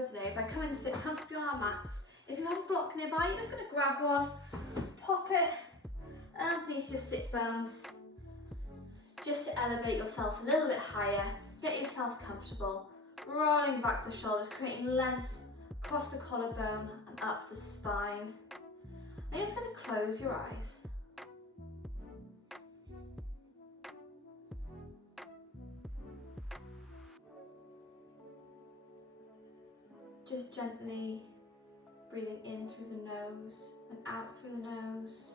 flow today by coming and sit comfortably on our mats. If you have a block nearby, you're just going to grab one, pop it underneath your sit bones, just to elevate yourself a little bit higher, get yourself comfortable, rolling back the shoulders, creating length across the collarbone and up the spine. And you're just going to close your eyes. Just gently breathing in through the nose and out through the nose.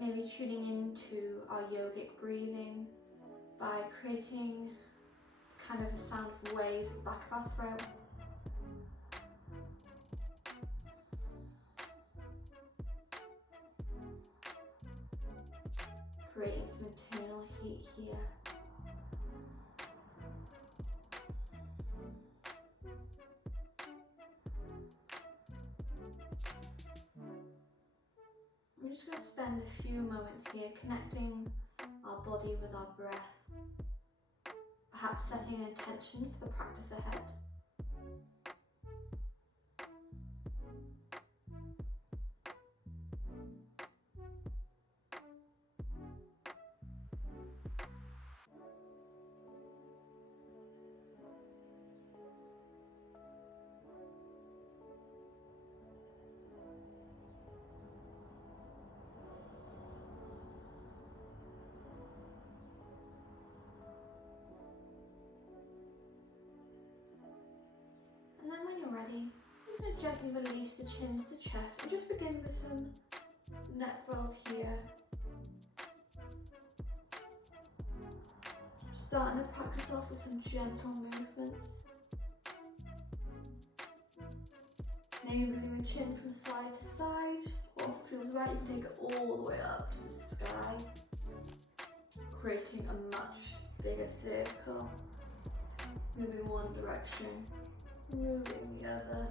Maybe tuning into our yogic breathing by creating kind of the sound of waves at the back of our throat. Creating some internal heat here. We're just going to spend a few moments here connecting our body with our breath, perhaps setting an intention for the practice ahead. And then when you're ready, just going to gently release the chin to the chest and just begin with some neck rolls here. Starting the practice off with some gentle movements. Maybe moving the chin from side to side, or if it feels right, you can take it all the way up to the sky, creating a much bigger circle. Moving one direction, moving the other,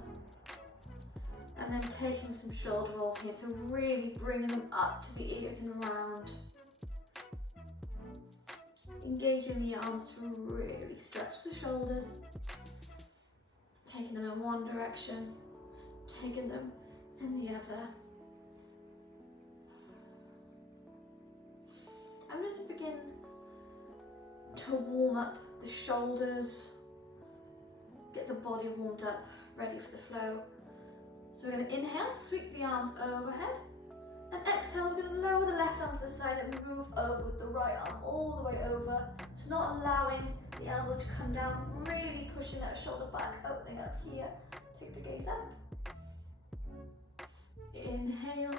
and then taking some shoulder rolls here, so really bringing them up to the ears and round. Engaging the arms to really stretch the shoulders, taking them in one direction, taking them in the other. I'm just going to begin to warm up the shoulders, get the body warmed up, ready for the flow. So we're going to inhale, sweep the arms overhead, and exhale, we're going to lower the left arm to the side and move over with the right arm all the way over. So not allowing the elbow to come down, really pushing that shoulder back, opening up here. Take the gaze up. Inhale,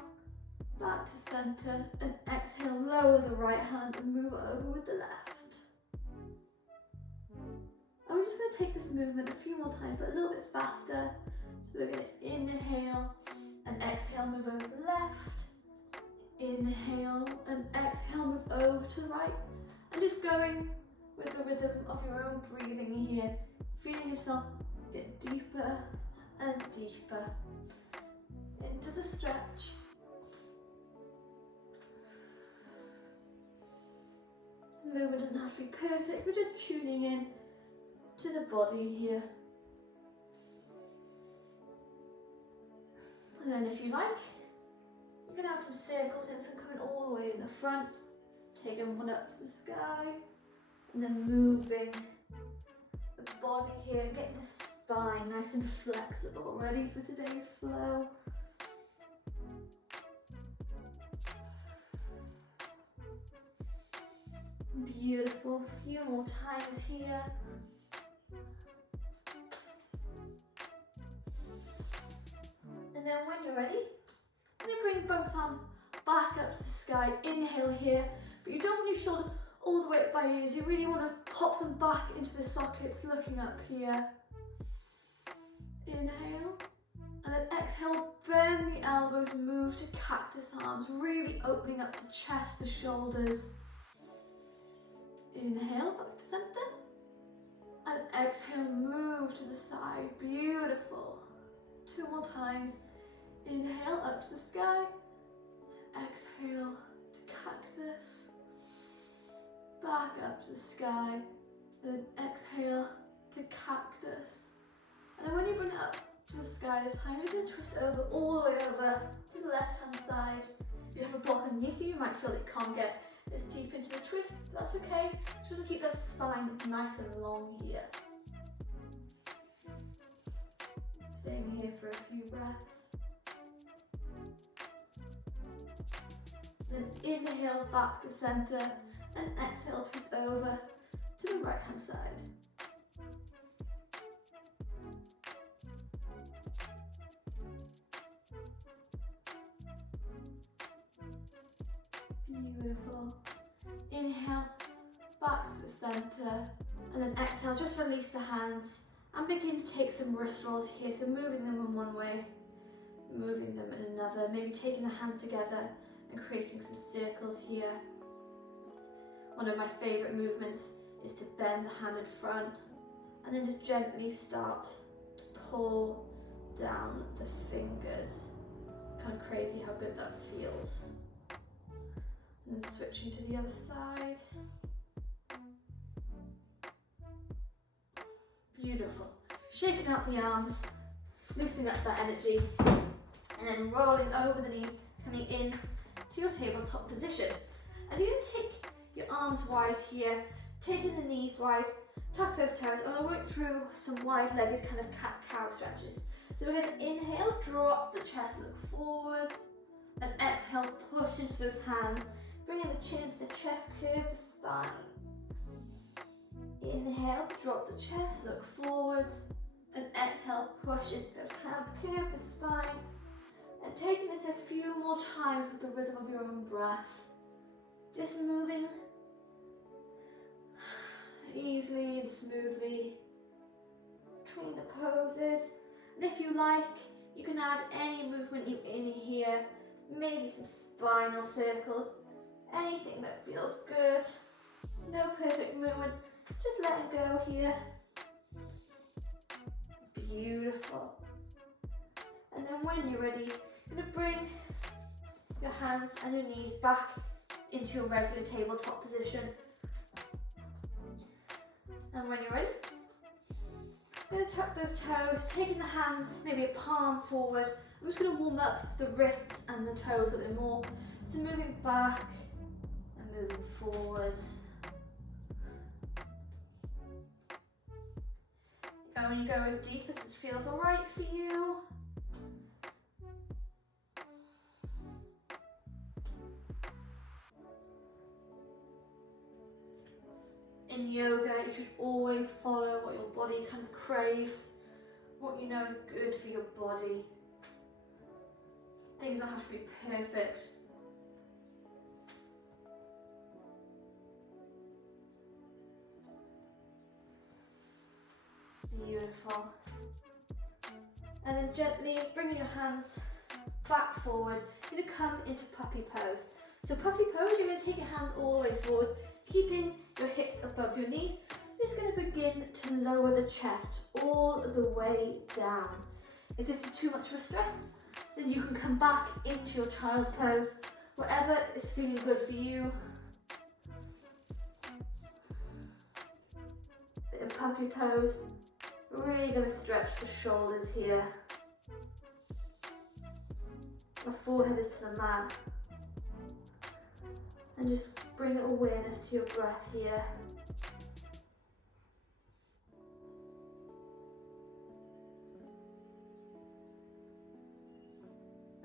back to center, and exhale, lower the right hand and move over with the left. And we're just going to take this movement a few more times, but a little bit faster. So we're going to inhale and exhale, move over to the left. Inhale and exhale, move over to the right. And just going with the rhythm of your own breathing here, feeling yourself get deeper and deeper into the stretch. The movement doesn't have to be perfect, we're just tuning in to the body here. And then if you like, you can add some circles in, so coming all the way in the front, taking one up to the sky, and then moving the body here, getting the spine nice and flexible, ready for today's flow. Beautiful, a few more times here. And then when you're ready, I'm going to bring both arms back up to the sky. Inhale here, but you don't want your shoulders all the way up by your ears. You really want to pop them back into the sockets, looking up here. Inhale, and then exhale, bend the elbows, move to cactus arms, really opening up the chest, the shoulders. Inhale, back to center, and exhale, move to the side. Beautiful. Two more times. Inhale, up to the sky. Exhale to cactus. back up to the sky, and then exhale to cactus. And then when you bring it up to the sky this time, you're going to twist over all the way over to the left hand side. If you have a block underneath you, you might feel that you can't get as deep into the twist. That's okay. Just want to keep that spine nice and long here. Staying here for a few breaths. Then inhale back to center and exhale, twist over to the right hand side. Beautiful. Inhale back to the center and then exhale, just release the hands and begin to take some wrist rolls here. So moving them in one way, moving them in another, maybe taking the hands together and creating some circles here. One of my favourite movements is to bend the hand in front and then just gently start to pull down the fingers. It's kind of crazy how good that feels. And then switching to the other side. Beautiful. Shaking out the arms, loosening up that energy, and then rolling over the knees, coming in to your tabletop position. And you're going to take your arms wide here, taking the knees wide, tuck those toes. I'm going to work through some wide-legged kind of cat-cow stretches. So we're going to inhale, drop the chest, look forwards, and exhale, push into those hands, bringing the chin to the chest, curve the spine. Inhale to drop the chest, look forwards, and exhale, push into those hands, curve the spine. And taking this a few more times with the rhythm of your own breath. Just moving easily and smoothly between the poses. And if you like, you can add any movement you in here, maybe some spinal circles, anything that feels good. No perfect movement, just letting go here. Beautiful. And then when you're ready, you're going to bring your hands and your knees back into your regular tabletop position. And when you're ready, I'm going to tuck those toes, taking the hands, maybe a palm forward. I'm just going to warm up the wrists and the toes a bit more. So moving back and moving forwards. Only go as deep as it feels alright for you. In yoga, you should always follow what your body kind of craves, what you know is good for your body. Things don't have to be perfect. Beautiful. And then gently bringing your hands back forward, you're going to come into puppy pose. So puppy pose, you're going to take your hands all the way forward, keeping your hips above your knees. You're just going to begin to lower the chest all the way down. If this is too much for stress, then you can come back into your child's pose, whatever is feeling good for you. Bit of puppy pose. Really going to stretch the shoulders here. My forehead is to the mat. And just bring awareness to your breath here.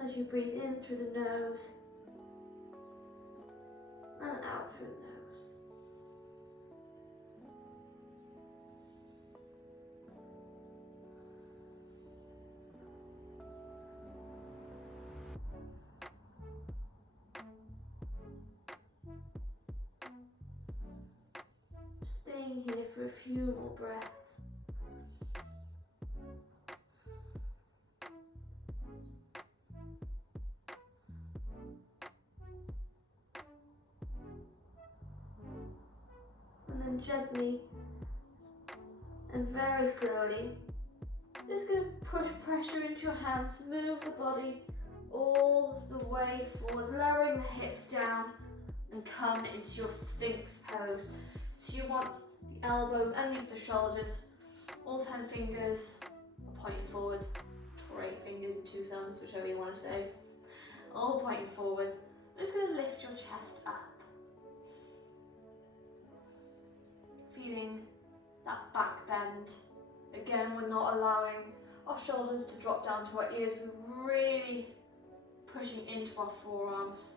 As you breathe in through the nose and out through the nose. Staying here for a few more breaths. And then gently and very slowly, just going to push pressure into your hands, move the body all the way forward, lowering the hips down and come into your Sphinx pose. So you want the elbows underneath the shoulders, all 10 fingers are pointing forward, or 8 fingers and 2 thumbs, whichever you want to say, all pointing forward. I'm just going to lift your chest up. Feeling that back bend. Again, we're not allowing our shoulders to drop down to our ears. We're really pushing into our forearms.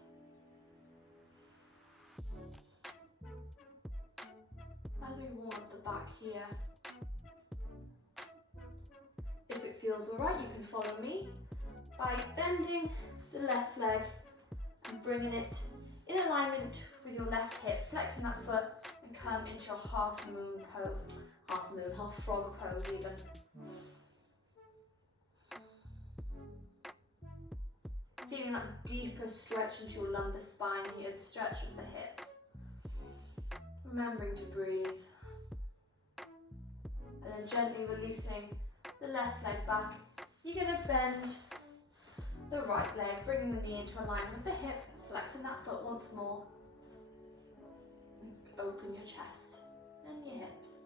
As we warm up the back here. If it feels alright, you can follow me by bending the left leg and bringing it in alignment with your left hip, flexing that foot and come into your half moon pose. Half moon, half frog pose even. Feeling that deeper stretch into your lumbar spine here, the stretch of the hips. Remembering to breathe. And then gently releasing the left leg back. You're going to bend the right leg, bringing the knee into alignment with the hip, flexing that foot once more. Open your chest and your hips.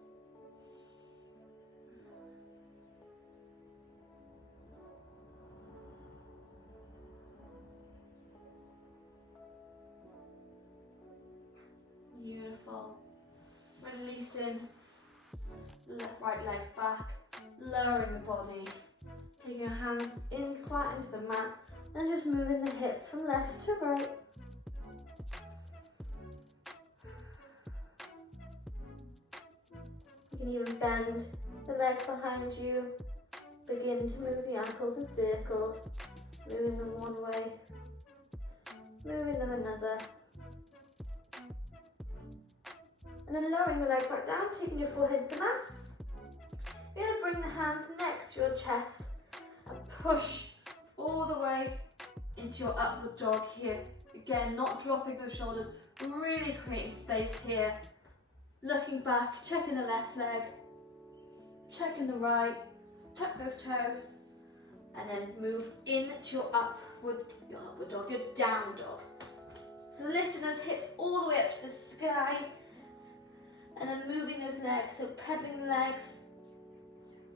Beautiful. Releasing the right leg back, lowering the body, taking your hands in flat into the mat and just moving the hips from left to right. You can even bend the legs behind you, begin to move the ankles in circles, moving them one way, moving them another. And then lowering the legs right down, taking your forehead to the mat. You're going to bring the hands next to your chest and push all the way into your upward dog here. Again, not dropping those shoulders, really creating space here. Looking back, checking the left leg, checking the right, tuck those toes, and then move into your upward dog, your down dog. So lifting those hips all the way up to the sky, and then moving those legs, so pedaling the legs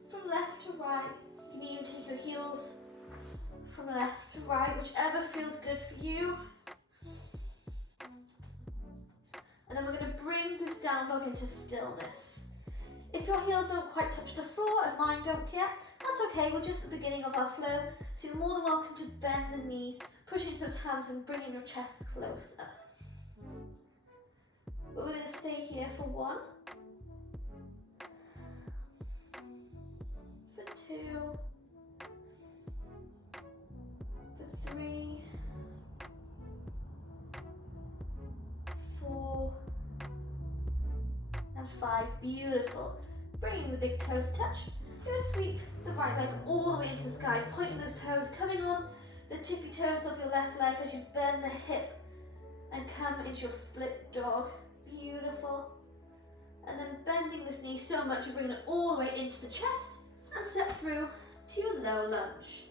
from left to right. You can even take your heels from left to right, whichever feels good for you. And then we're going to bring this down dog into stillness. If your heels don't quite touch the floor, as mine don't yet, that's okay, we're just at the beginning of our flow, so you're more than welcome to bend the knees, pushing into those hands and bringing your chest closer. But we're going to stay here for 1, for 2, for 3, 4, and 5. Beautiful. Bringing the big toes touch. You're going to sweep the right leg all the way into the sky, pointing those toes, coming on the tippy toes of your left leg as you bend the hip and come into your split dog. Beautiful. And then bending this knee so much you're bringing it all the way into the chest and step through to your low lunge.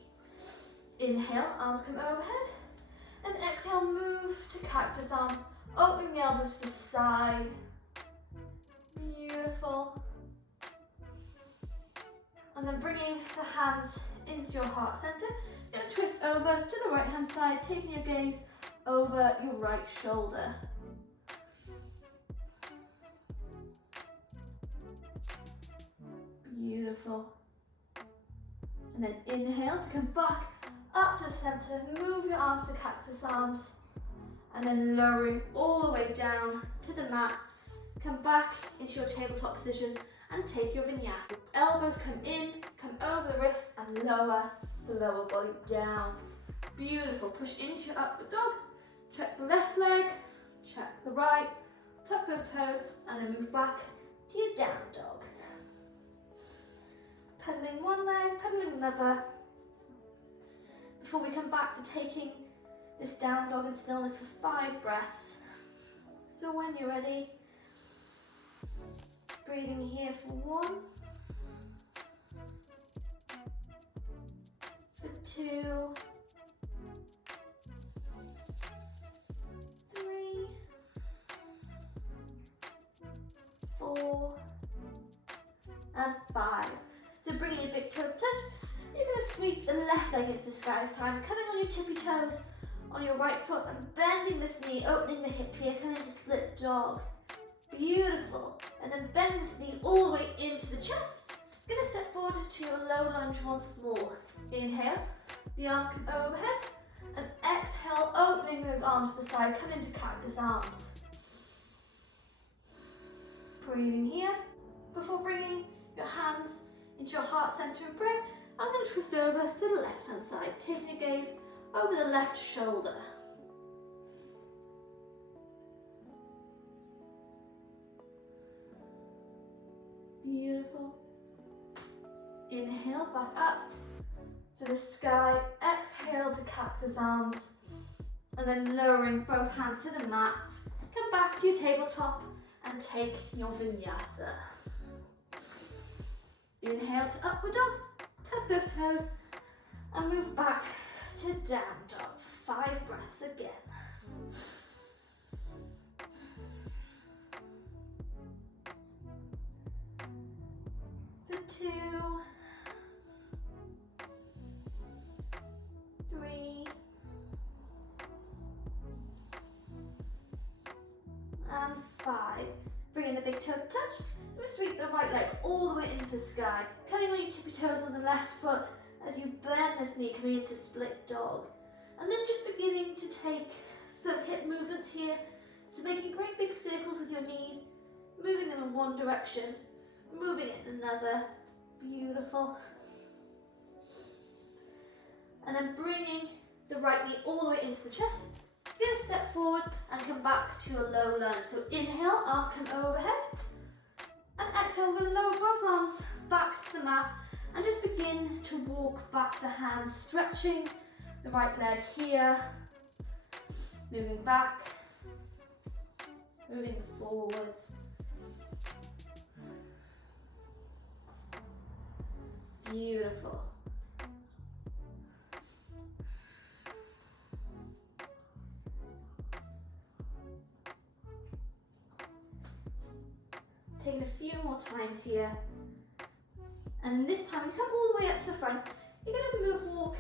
Inhale, arms come overhead, and exhale, move to cactus arms, opening the elbows to the side. Beautiful. And then bringing the hands into your heart center. You're going to twist over to the right hand side, taking your gaze over your right shoulder. Beautiful. And then inhale to come back up to the center, move your arms to cactus arms, and then lowering all the way down to the mat. Come back into your tabletop position and take your vinyasa. Elbows come in, come over the wrists and lower the lower body down. Beautiful. Push into your upward dog. Check the left leg, check the right, tuck those toes, and then move back to your down dog. Pedaling one leg, pedaling another. Before we come back to taking this down dog in stillness for 5 breaths. So when you're ready, breathing here for 1, for 2, 3, 4 and 5. So bringing your big toes touch, you're going to sweep the left leg into the sky this time, coming on your tippy toes on your right foot and bending this knee, opening the hip here, coming into split dog. Beautiful. And then bend this knee all the way into the chest. Going to step forward to your low lunge once more. Inhale, the arms come overhead, and exhale, opening those arms to the side, come into cactus arms. Breathing here, before bringing your hands into your heart center and prayer, I'm going to twist over to the left hand side, taking your gaze over the left shoulder. Beautiful. Inhale, back up to the sky, exhale to cactus arms, and then lowering both hands to the mat, come back to your tabletop and take your vinyasa. Inhale to upward dog, tap those toes, and move back to down dog. 5 breaths again. For 2, 3, and 5. Bring in the big toes touch. Just sweep the right leg all the way into the sky, coming on your tippy toes on the left foot as you bend this knee, coming into split dog. And then just beginning to take some hip movements here. So making great big circles with your knees, moving them in one direction, moving it in another. Beautiful. And then bringing the right knee all the way into the chest. You're going to step forward and come back to a low lunge. So inhale, arms come overhead. And exhale, we're going to lower both arms back to the mat and just begin to walk back the hands, stretching the right leg here, moving back, moving forwards. Beautiful. Taking a few more times here. And this time, you come all the way up to the front. You're going to walk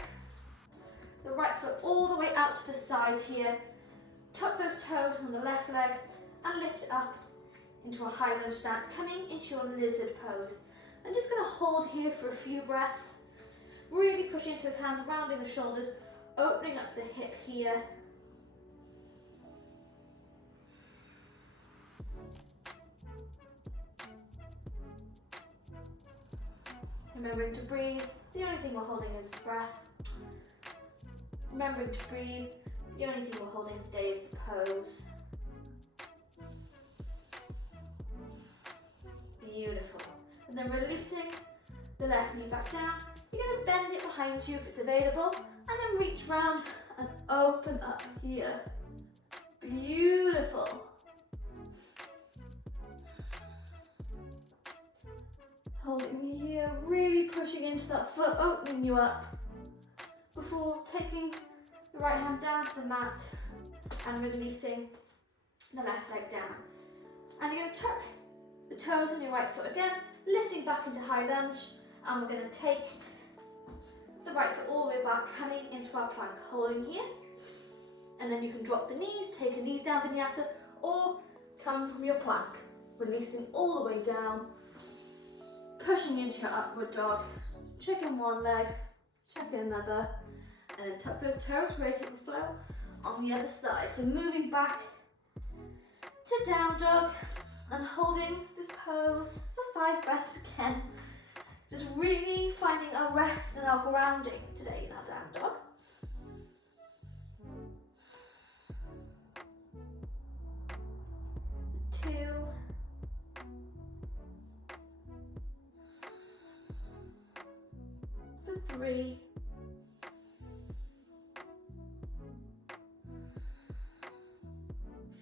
the right foot all the way out to the side here. Tuck those toes on the left leg and lift it up into a high lunge stance, coming into your lizard pose. I'm just going to hold here for a few breaths. Really pushing into those hands, rounding the shoulders, opening up the hip here. Remembering to breathe. The only thing we're holding is the breath. Remembering to breathe. The only thing we're holding today is the pose. Beautiful. And then releasing the left knee back down. You're going to bend it behind you if it's available, and then reach round and open up here. Beautiful. Holding here, really pushing into that foot, opening you up before taking the right hand down to the mat and releasing the left leg down. And you're going to tuck the toes on your right foot again, lifting back into high lunge, and we're going to take the right foot all the way back, coming into our plank, holding here. And then you can drop the knees, take a knees down vinyasa, or come from your plank, releasing all the way down, pushing into your upward dog, checking one leg, checking another, and then tuck those toes, rotate the flow on the other side. So moving back to down dog and holding this pose for 5 breaths again. Just really finding our rest and our grounding today in our down dog. Two. For 3.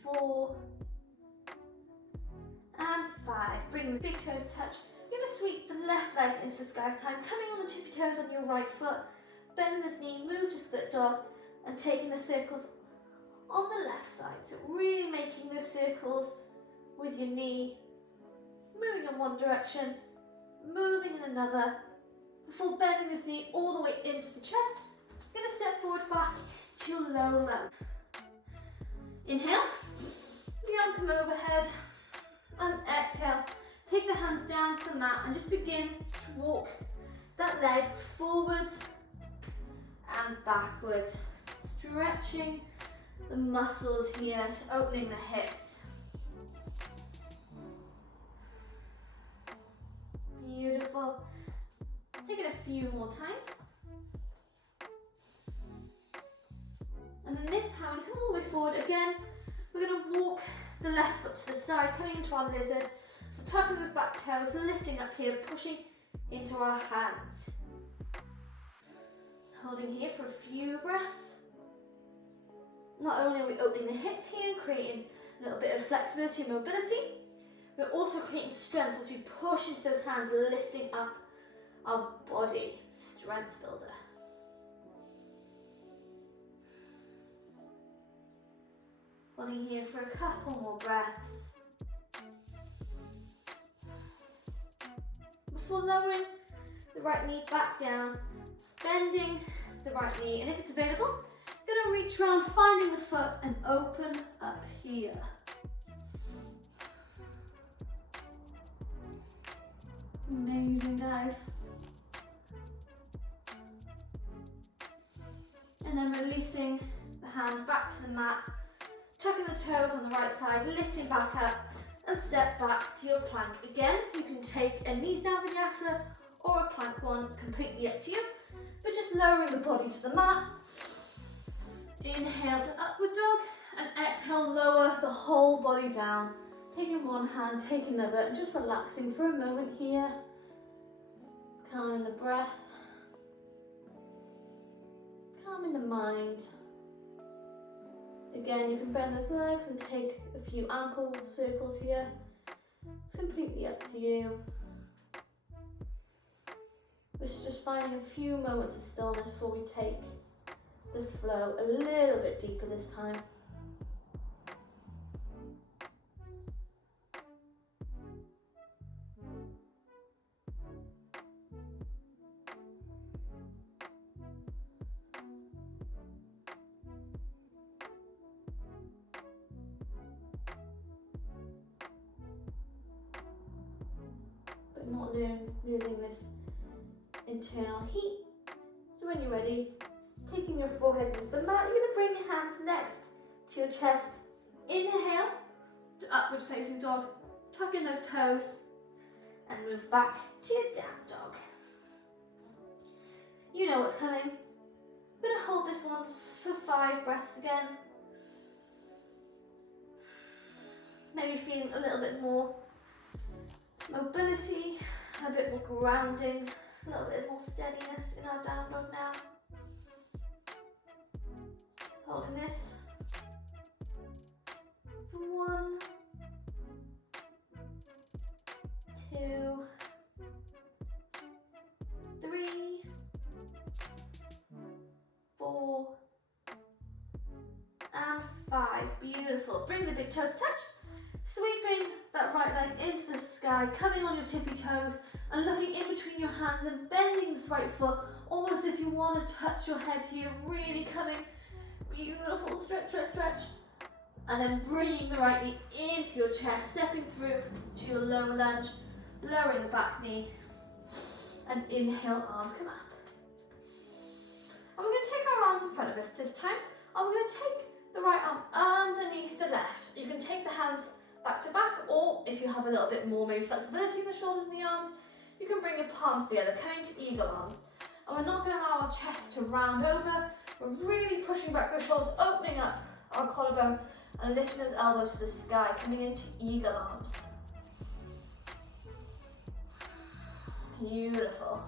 4. And 5. Bring the big toes touch. You're going to sweep the left leg into the sky this time, coming on the tippy toes on your right foot, bending this knee, move to split dog, and taking the circles on the left side. So really making those circles with your knee, moving in one direction, moving in another, before bending this knee all the way into the chest. You're going to step forward back to your low lunge. Inhale, the arms come overhead, and exhale. Take the hands down to the mat and just begin to walk that leg forwards and backwards, stretching the muscles here, opening the hips. Beautiful. Take it a few more times. And then this time, when you come all the way forward again, we're going to walk the left foot to the side, coming into our lizard. So tucking those back toes, lifting up here, pushing into our hands. Holding here for a few breaths. Not only are we opening the hips here, creating a little bit of flexibility and mobility, we're also creating strength as we push into those hands, lifting up our body. Strength builder. Holding here for a couple more breaths. Before lowering the right knee back down, bending the right knee, and if it's available, you're going to reach around, finding the foot and open up here. Amazing, guys. And then releasing the hand back to the mat, tucking the toes on the right side, lifting back up and step back to your plank. Again, you can take a knees down vinyasa or a plank one, it's completely up to you, but just lowering the body to the mat. Inhale to upward dog and exhale, lower the whole body down. Taking one hand, take another, and just relaxing for a moment here. Calming the breath. Calming the mind. Again, you can bend those legs and take a few ankle circles here. It's completely up to you. This is just finding a few moments of stillness before we take the flow a little bit deeper this time. But not losing this internal heat. So when you're ready, taking your forehead into the mat, you're going to bring your hands next to your chest. Inhale to upward facing dog, tuck in those toes and move back to your down dog. You know what's coming. We're going to hold this one for 5 breaths again. Maybe feeling a little bit more mobility, a bit more grounding, a little bit more steadiness in our down dog now. Holding this for 1, 2, 3, 4, and 5. Beautiful. Bring the big toes touch. Sweeping that right leg into the sky, coming on your tippy toes and looking in between your hands and bending this right foot, almost if you want to touch your head here, really coming. Beautiful, stretch, stretch, stretch. And then bringing the right knee into your chest, stepping through to your low lunge, lowering the back knee, and inhale, arms come up. And we're going to take our arms in front of us this time, and we're going to take the right arm underneath the left. You can take the hands back to back, or if you have a little bit more maybe flexibility in the shoulders and the arms, you can bring your palms together, coming to eagle arms. And we're not going to allow our chest to round over. We're really pushing back those shoulders, opening up our collarbone and lifting those elbows to the sky, coming into eagle arms. Beautiful.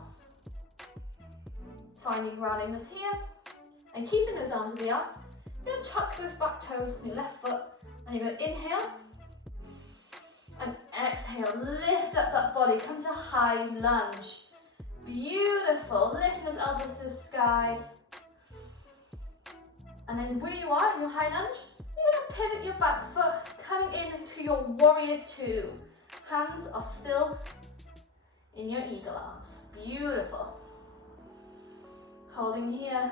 Finding groundingness here and keeping those arms in the air. You're going to tuck those back toes on your left foot and you're going to inhale and exhale. Lift up that body, come to high lunge. Beautiful. Lifting those elbows to the sky. And then where you are in your high lunge, you're going to pivot your back foot, coming in into your warrior 2. Hands are still in your eagle arms. Beautiful. Holding here.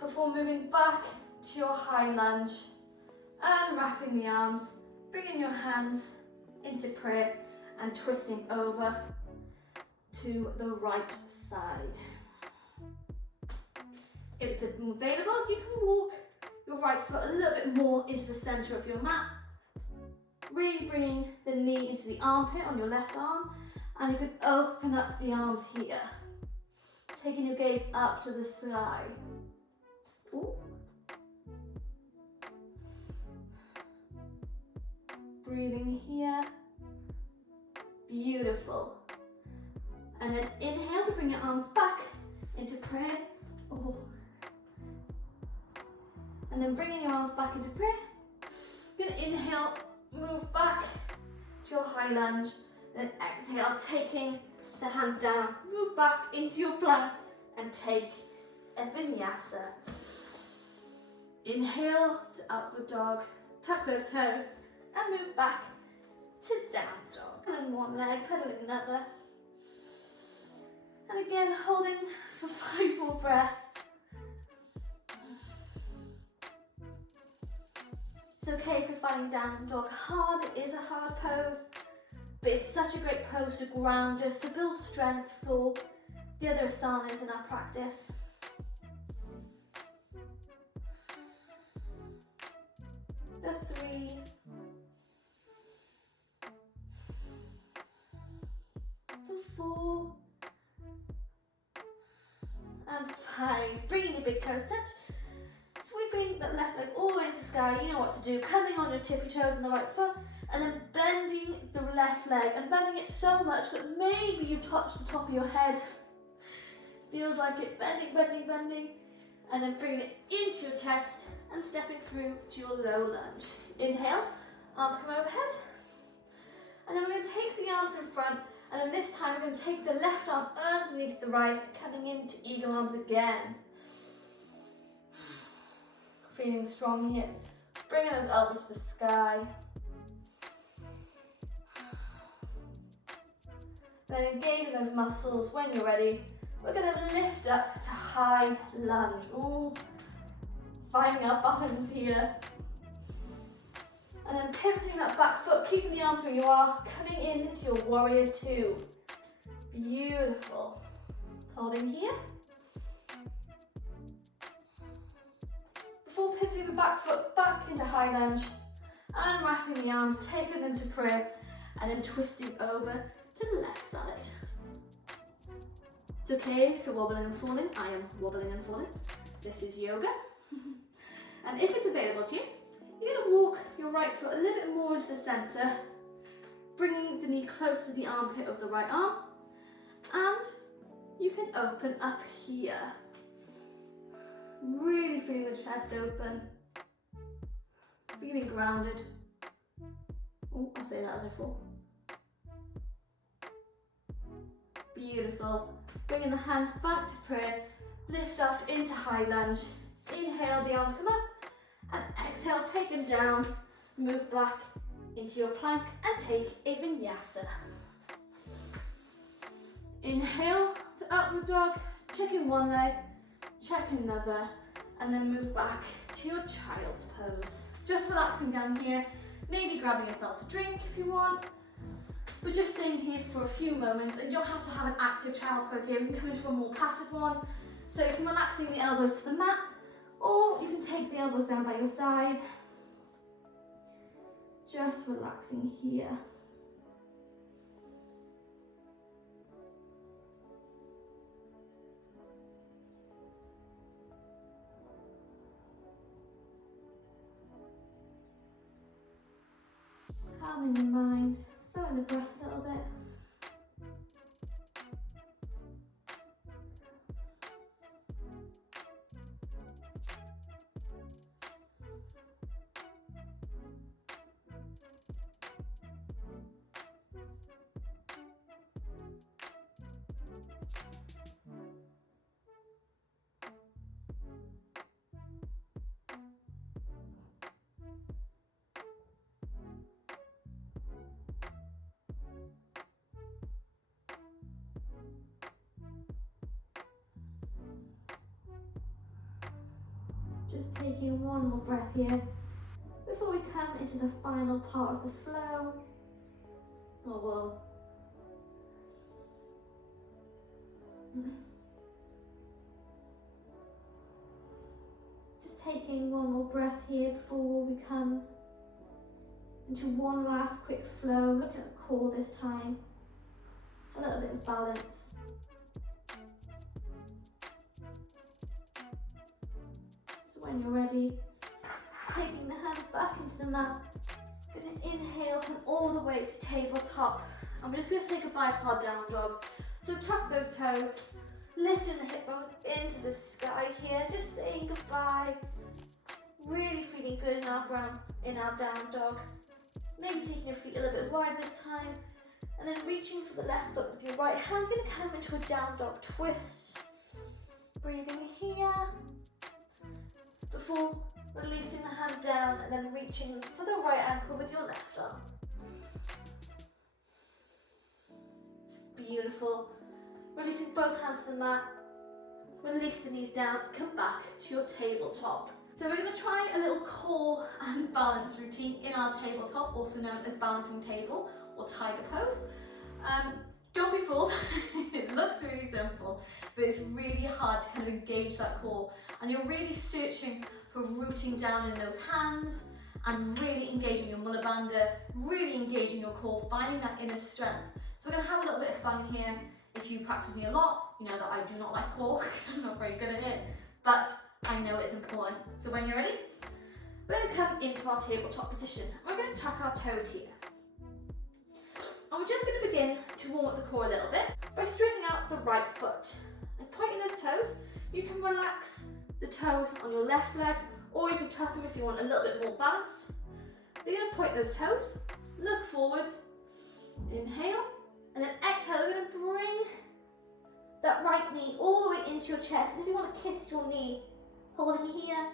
Before moving back to your high lunge and wrapping the arms, bringing your hands into prayer and twisting over to the right side. If it's available, you can walk your right foot a little bit more into the center of your mat. Really bring the knee into the armpit on your left arm, and you can open up the arms here. Taking your gaze up to the sky. Ooh. Breathing here. Beautiful. And then inhale to bring your arms back into prayer. Ooh. And then bringing your arms back into prayer. Then inhale, move back to your high lunge. Then exhale, taking the hands down, move back into your plank and take a vinyasa. Inhale to upward dog, tuck those toes and move back to down dog. Pedaling one leg, pedaling another. And again, holding for 5 more breaths. It's okay if you're finding down dog hard. It is a hard pose, but it's such a great pose to ground us, to build strength for the other asanas in our practice. The 3. The 4. And 5. Bringing your big toes touch. Sweeping that left leg all the way to the sky. You know what to do. Coming on your tippy toes on the right foot. And then bending the left leg. And bending it so much that maybe you touch the top of your head. Feels like it. Bending, bending, bending. And then bringing it into your chest. And stepping through to your low lunge. Inhale. Arms come overhead. And then we're going to take the arms in front. And then this time we're going to take the left arm underneath the right. Coming into eagle arms again. Feeling strong here. Bringing those elbows to the sky. Then engaging those muscles when you're ready. We're going to lift up to high lunge. Ooh. Finding our balance here. And then pivoting that back foot, keeping the arms where you are, coming into your warrior 2. Beautiful. Holding here. Before pivoting the back foot back into high lunge, and wrapping the arms, taking them to prayer, and then twisting over to the left side. It's okay if you're wobbling and falling. I am wobbling and falling. This is yoga. And if it's available to you, you're going to walk your right foot a little bit more into the center, bringing the knee close to the armpit of the right arm, and you can open up here. Really feeling the chest open, feeling grounded. Oh, I'll say that as I fall. Beautiful. Bringing the hands back to prayer, lift up into high lunge. Inhale, the arms come up, and exhale, take them down, move back into your plank and take a vinyasa. Inhale to upward dog, check in one leg, check another, and then move back to your child's pose. Just relaxing down here, maybe grabbing yourself a drink if you want, but just staying here for a few moments. And you don't have to have an active child's pose here, you can come into a more passive one. So you can relaxing the elbows to the mat, or you can take the elbows down by your side. Just relaxing here. Calming the mind, slowing the breath a little bit. taking one more breath here before we come into the final part of the flow. Just taking one more breath here before we come into one last quick flow, looking at the core this time. A little bit of balance. So when you're ready, taking the hands back into the mat, we're going to inhale, come all the way to tabletop. And we're just going to say goodbye to our down dog. So tuck those toes, lifting the hip bones into the sky here, just saying goodbye. Really feeling good in our ground, in our down dog. Maybe taking your feet a little bit wide this time, and then reaching for the left foot with your right hand. You're going to come into a down dog twist. Breathing here, before releasing the hand down, and then reaching for the right ankle with your left arm. Beautiful. Releasing both hands to the mat, release the knees down, come back to your tabletop. So we're going to try a little core and balance routine in our tabletop, also known as balancing table or tiger pose. Don't be fooled, it looks really simple, but it's really hard to kind of engage that core, and you're really searching for rooting down in those hands and really engaging your mulla bandha, really engaging your core, finding that inner strength. So we're going to have a little bit of fun here. If you practice me a lot, you know that I do not like core because I'm not very good at it, but I know it's important. So when you're ready, we're going to come into our tabletop position. We're going to tuck our toes here. And we're just going to begin to warm up the core a little bit by straightening out the right foot. And pointing those toes, you can relax the toes on your left leg, or you can tuck them if you want a little bit more balance. We're going to point those toes, look forwards, inhale, and then exhale. We're going to bring that right knee all the way into your chest. And if you want to kiss your knee, holding here,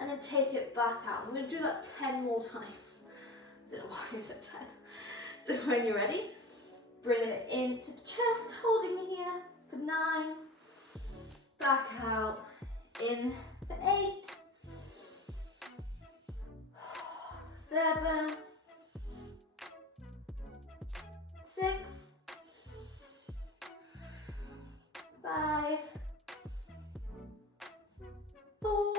and then take it back out. We're going to do that 10 more times. I don't know why I said 10. So when you're ready, bring it into the chest, holding here for 9, back out, in for 8, 7, 6, 5, 4,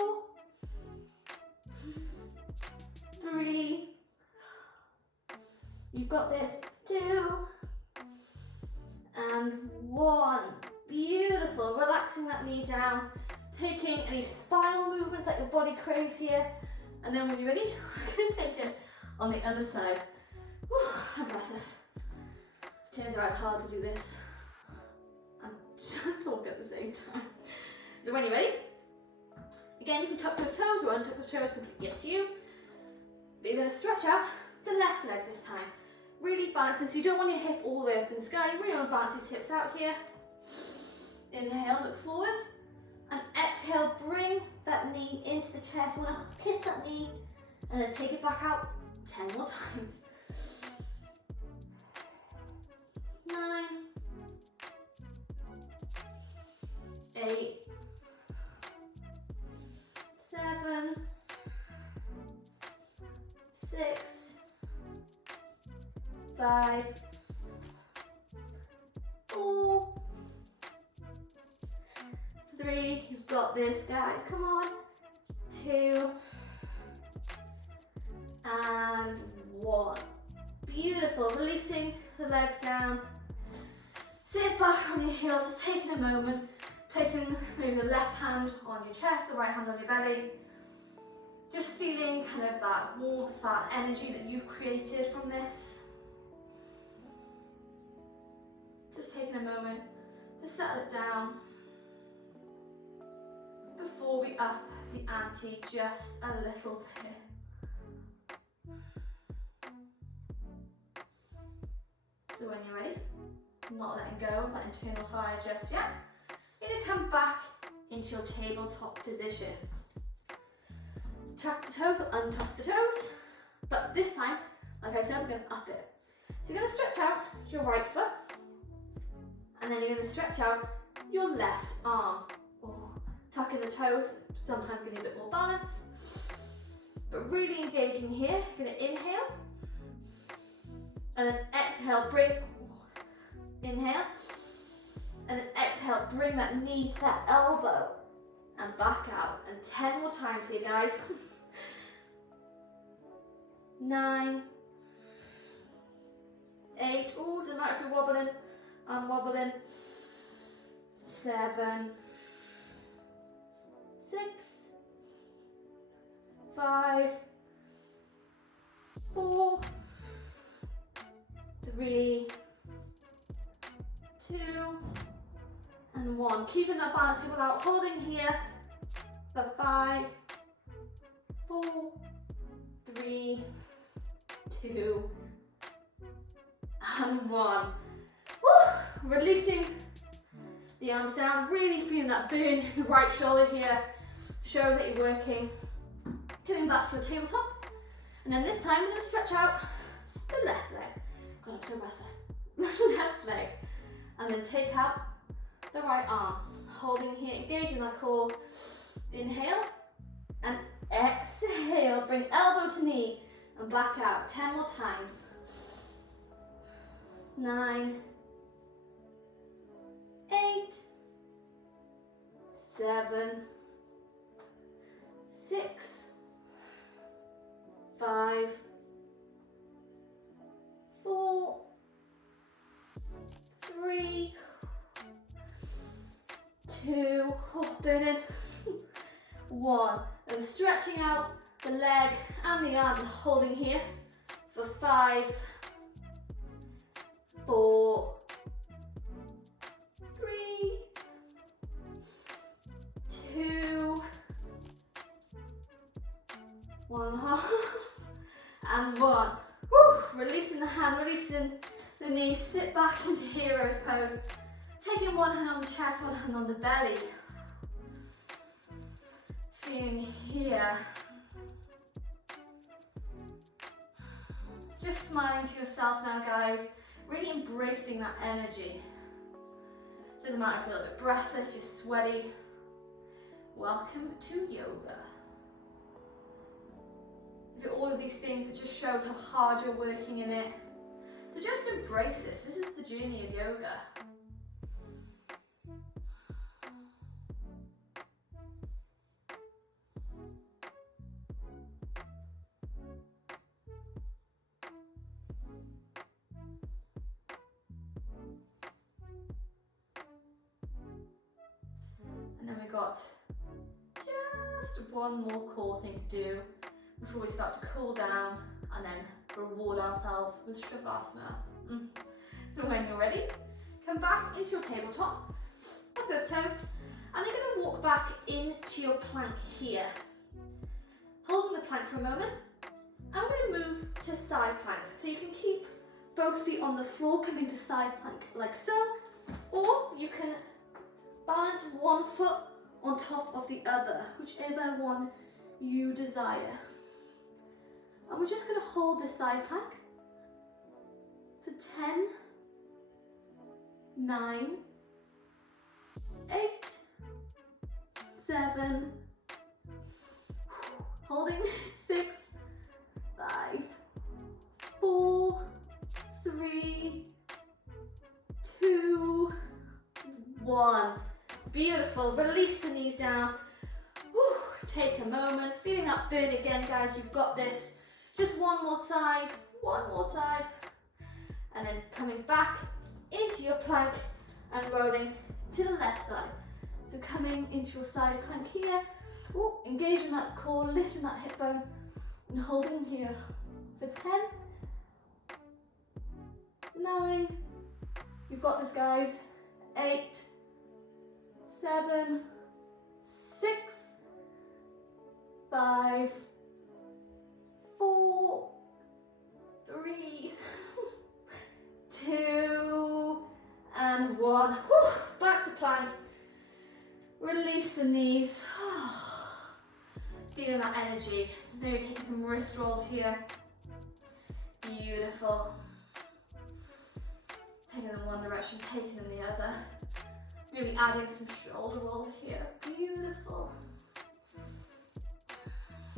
3, you've got this, 2, and 1. Beautiful. Relaxing that knee down, taking any spinal movements that your body craves here, and then when you're ready, we're going to take it on the other side. Whew, I'm breathless. Turns out it's hard to do this and talk at the same time. So when you're ready, again, you can tuck those toes or untuck those toes, completely up to you. But you're going to stretch out the left leg this time. Really balance this. You don't want your hip all the way up in the sky. You really want to balance these hips out here. Inhale, look forwards. And exhale, bring that knee into the chest. You want to kiss that knee and then take it back out 10 more times. 9, 8, 7, 6, 5, 4, 3, you've got this, guys, come on, 2, and 1. Beautiful. Releasing the legs down, sit back on your heels, just taking a moment, placing maybe the left hand on your chest, the right hand on your belly, just feeling kind of that warmth, that energy that you've created from this. Just taking a moment to settle it down before we up the ante just a little bit. So when you're ready, not letting go of that internal fire just yet, you're going to come back into your tabletop position. Tuck the toes or untuck the toes, but this time, like I said, we're going to up it. So you're going to stretch out your right foot, and then you're going to stretch out your left arm, or tucking the toes, sometimes getting a bit more balance. But really engaging here. Gonna inhale. And then exhale, bring, inhale. And then exhale, bring that knee to that elbow. And back out. And 10 more times here, guys. 9, 8, oh, doesn't matter if you're wobbling, I'm wobbling. 7, 6, 5, 4, 3, 2, and 1. Keeping that balance without holding here for 5, 4, 3, 2, and 1. Woo! Releasing the arms down, really feeling that burn in the right shoulder here. Shows that you're working. Coming back to your tabletop. And then this time we're going to stretch out the left leg. God, I'm so breathless. Left leg. And then take out the right arm. Holding here, engaging that core. Inhale. And exhale. Bring elbow to knee. And back out. 10 more times. 9, 8, 7, 6, 5, 4, 3, 2, oh, burning, 1. And stretching out the leg and the arm and holding here for 5, 4, 3, 2, 1.5, and 1. Woo! Releasing the hand, releasing the knees. Sit back into hero's pose. Taking one hand on the chest, one hand on the belly. Feeling here. Just smiling to yourself now, guys. Really embracing that energy. Doesn't matter if you're a little bit breathless, you're sweaty. Welcome to yoga. If you're all of these things, it just shows how hard you're working in it. So just embrace this. This is the journey of yoga. And then we got just one more core thing to do before we start to cool down and then reward ourselves with Shavasana. So when you're ready, come back into your tabletop, tuck those toes, and you're going to walk back into your plank here. Holding the plank for a moment, and we're going to move to side plank. So you can keep both feet on the floor, coming to side plank like so, or you can balance one foot on top of the other, whichever one you desire. And we're just going to hold this side plank for 10, 9, 8, 7, holding 6, 5, 4, 3, 2, 1. Beautiful. Release the knees down. Whew. Take a moment. Feeling that burn again, guys. You've got this. Just one more side. One more side. And then coming back into your plank and rolling to the left side. So coming into your side plank here. Ooh, engaging that core, lifting that hip bone, and holding here for 10, 9. You've got this, guys. 8, 7, 6, 5, 4, 3, 2, and 1. Whew. Back to plank. Release the knees. Feeling that energy. Maybe take some wrist rolls here. Beautiful. Taking them one direction, taking them the other. Maybe adding some shoulder rolls here. Beautiful.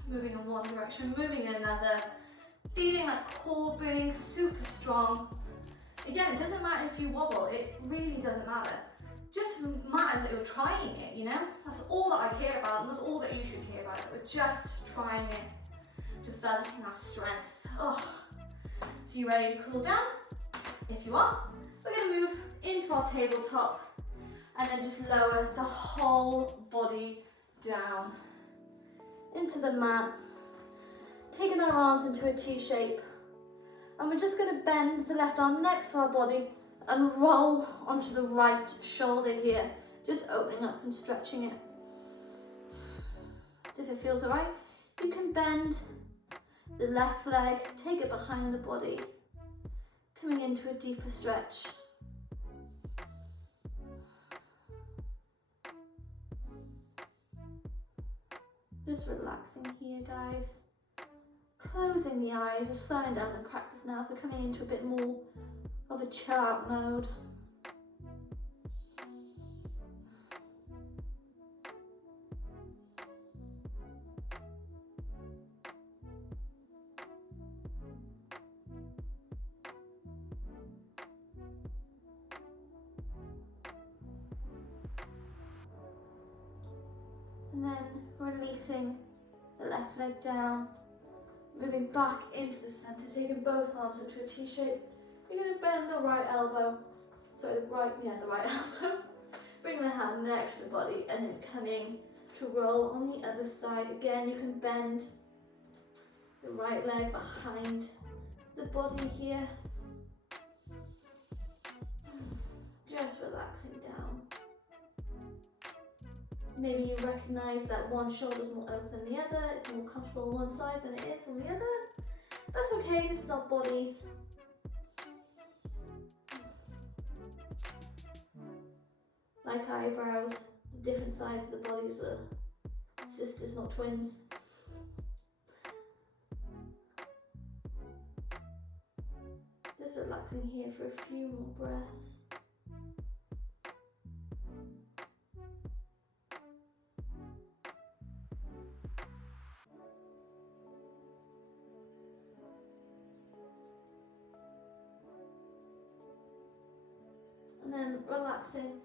Moving in one direction, moving in another. Feeling that core being super strong. Again, it doesn't matter if you wobble, it really doesn't matter. Just matters that you're trying it, you know? That's all that I care about, and that's all that you should care about, that we're just trying it, developing our strength. Ugh. So you ready to cool down? If you are, we're gonna move into our tabletop and then just lower the whole body down into the mat, taking our arms into a T shape. And we're just gonna bend the left arm next to our body and roll onto the right shoulder here, just opening up and stretching it. If it feels alright, you can bend the left leg, take it behind the body, coming into a deeper stretch. Just relaxing here, guys. Closing the eyes, just slowing down the practice now, so coming into a bit more of a chill out mode. And then releasing the left leg down, moving back into the center, taking both arms into a T shape. You're going to bend the right elbow, the right elbow. Bring the hand next to the body and then coming to roll on the other side. Again, you can bend the right leg behind the body here. Just relaxing down. Maybe you recognize that one shoulder is more open than the other, it's more comfortable on one side than it is on the other. That's okay, this is our bodies. Like eyebrows, the different sides of the bodies are sisters, not twins. Just relaxing here for a few more breaths. And then relaxing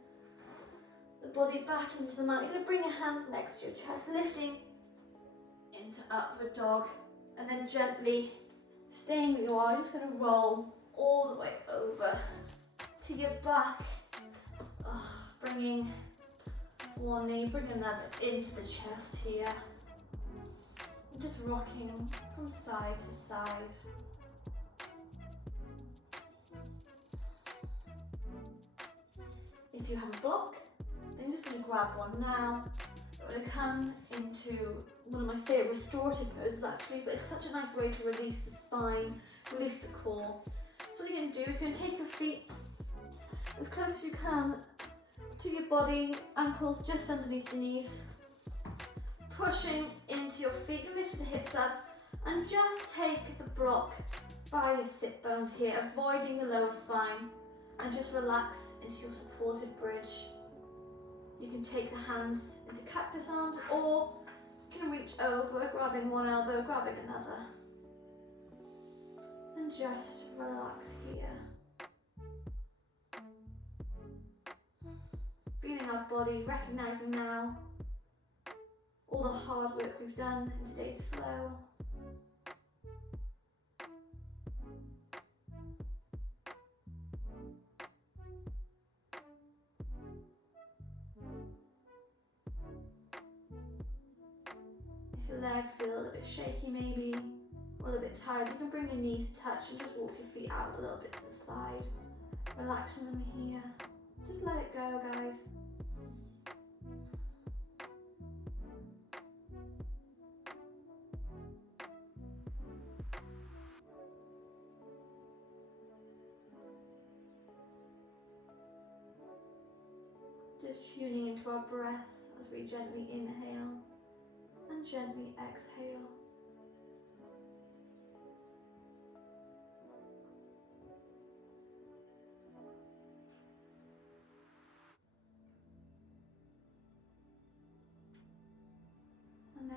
the body back into the mat. You're going to bring your hands next to your chest, lifting into upward dog, and then gently staying where you are. You're just going to roll all the way over to your back. Bringing one knee, bring another into the chest here. And just rocking from side to side. If you have a block, then I'm just going to grab one now. I'm going to come into one of my favourite restorative poses actually, but it's such a nice way to release the spine, release the core. So what you're going to do is you're going to take your feet as close as you can to your body, ankles just underneath the knees. Pushing into your feet, lift the hips up and just take the block by your sit bones here, avoiding the lower spine. And just relax into your supported bridge. You can take the hands into cactus arms, or you can reach over, grabbing one elbow, grabbing another. And just relax here. Feeling our body, recognizing now all the hard work we've done in today's flow. Legs feel a little bit shaky maybe, or a little bit tired, you can bring your knees touch and just walk your feet out a little bit to the side, relaxing them here. Just let it go, guys. Just tuning into our breath as we gently inhale and gently exhale.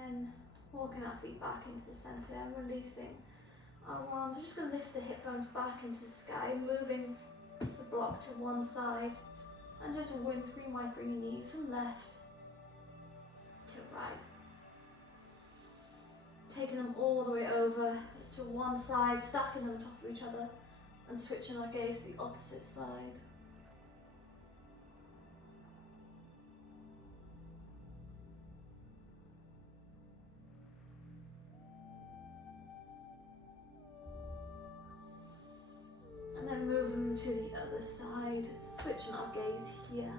then walking our feet back into the centre and releasing our arms. We're just going to lift the hip bones back into the sky, moving the block to one side, and just windscreen wiping your knees from left to right. Taking them all the way over to one side, stacking them on top of each other, and switching our gaze to the opposite side. And then move them to the other side, switching our gaze here.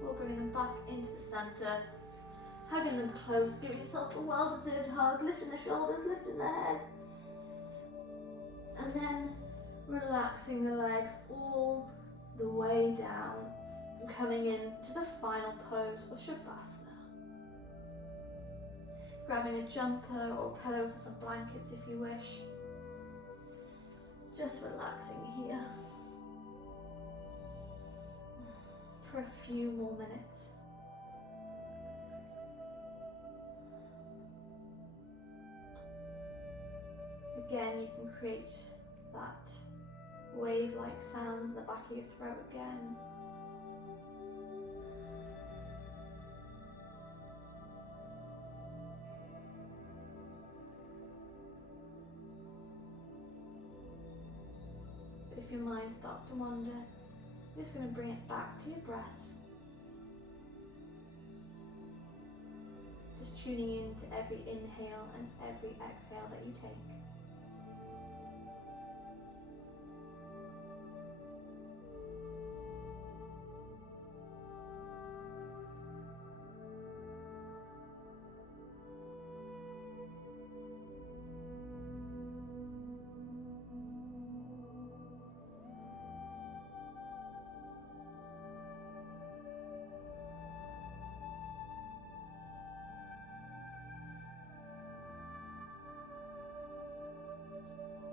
Before bringing them back into the centre, hugging them close, giving yourself a well-deserved hug, lifting the shoulders, lifting the head. And then relaxing the legs all the way down and coming into the final pose of Shavasana. Grabbing a jumper or pillows or some blankets if you wish. Just relaxing here for a few more minutes. Again, you can create that wave-like sounds in the back of your throat again. But if your mind starts to wander, you're just going to bring it back to your breath. Just tuning in to every inhale and every exhale that you take.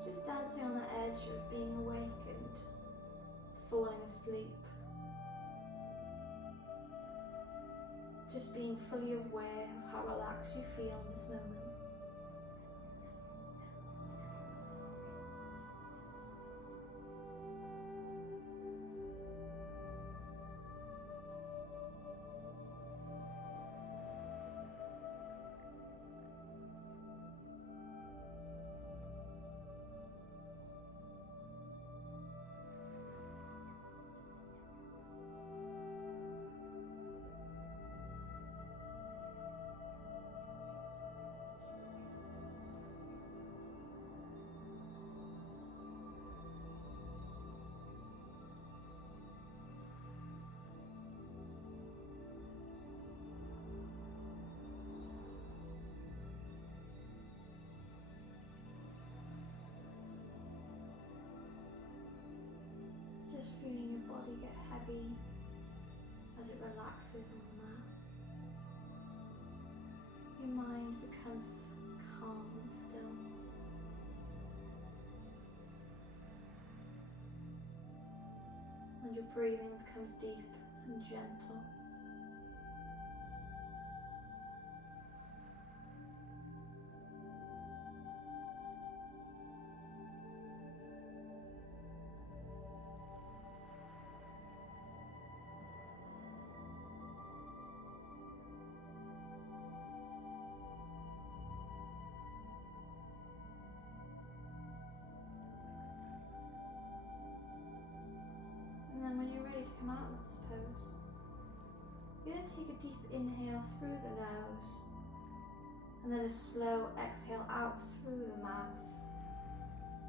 Just dancing on the edge of being awake and falling asleep. Just being fully aware of how relaxed you feel in this moment. Just feeling your body get heavy as it relaxes on the mat. Your mind becomes calm and still. And your breathing becomes deep and gentle. And then when you're ready to come out of this pose, you're going to take a deep inhale through the nose and then a slow exhale out through the mouth.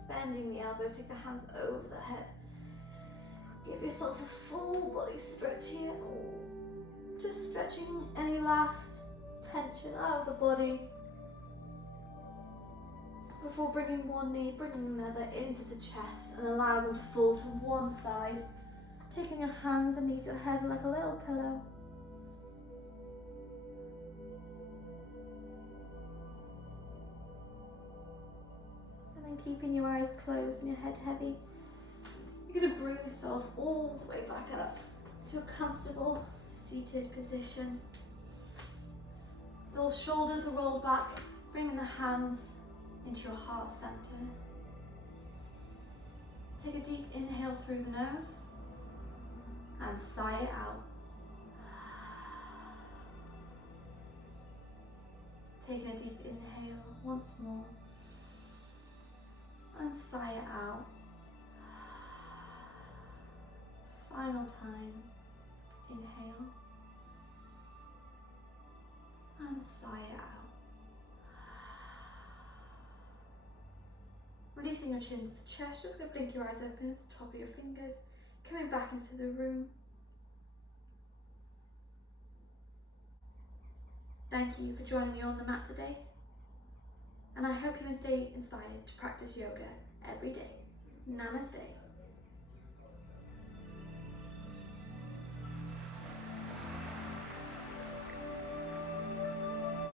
Bending the elbows, take the hands over the head. Give yourself a full body stretch here. Just stretching any last tension out of the body. Before bringing one knee, bringing another into the chest and allow them to fall to one side. Taking your hands underneath your head like a little pillow. breathing, keeping your eyes closed and your head heavy. You're going to bring yourself all the way back up to a comfortable seated position. Your shoulders are rolled back, bringing the hands into your heart center. Take a deep inhale through the nose and sigh it out. Taking a deep inhale once more and sigh it out. Final time, inhale and sigh it out. Releasing your chin to the chest, just going to blink your eyes open at the top of your fingers, coming back into the room. Thank you for joining me on the mat today, and I hope you stay inspired to practice yoga every day. Namaste.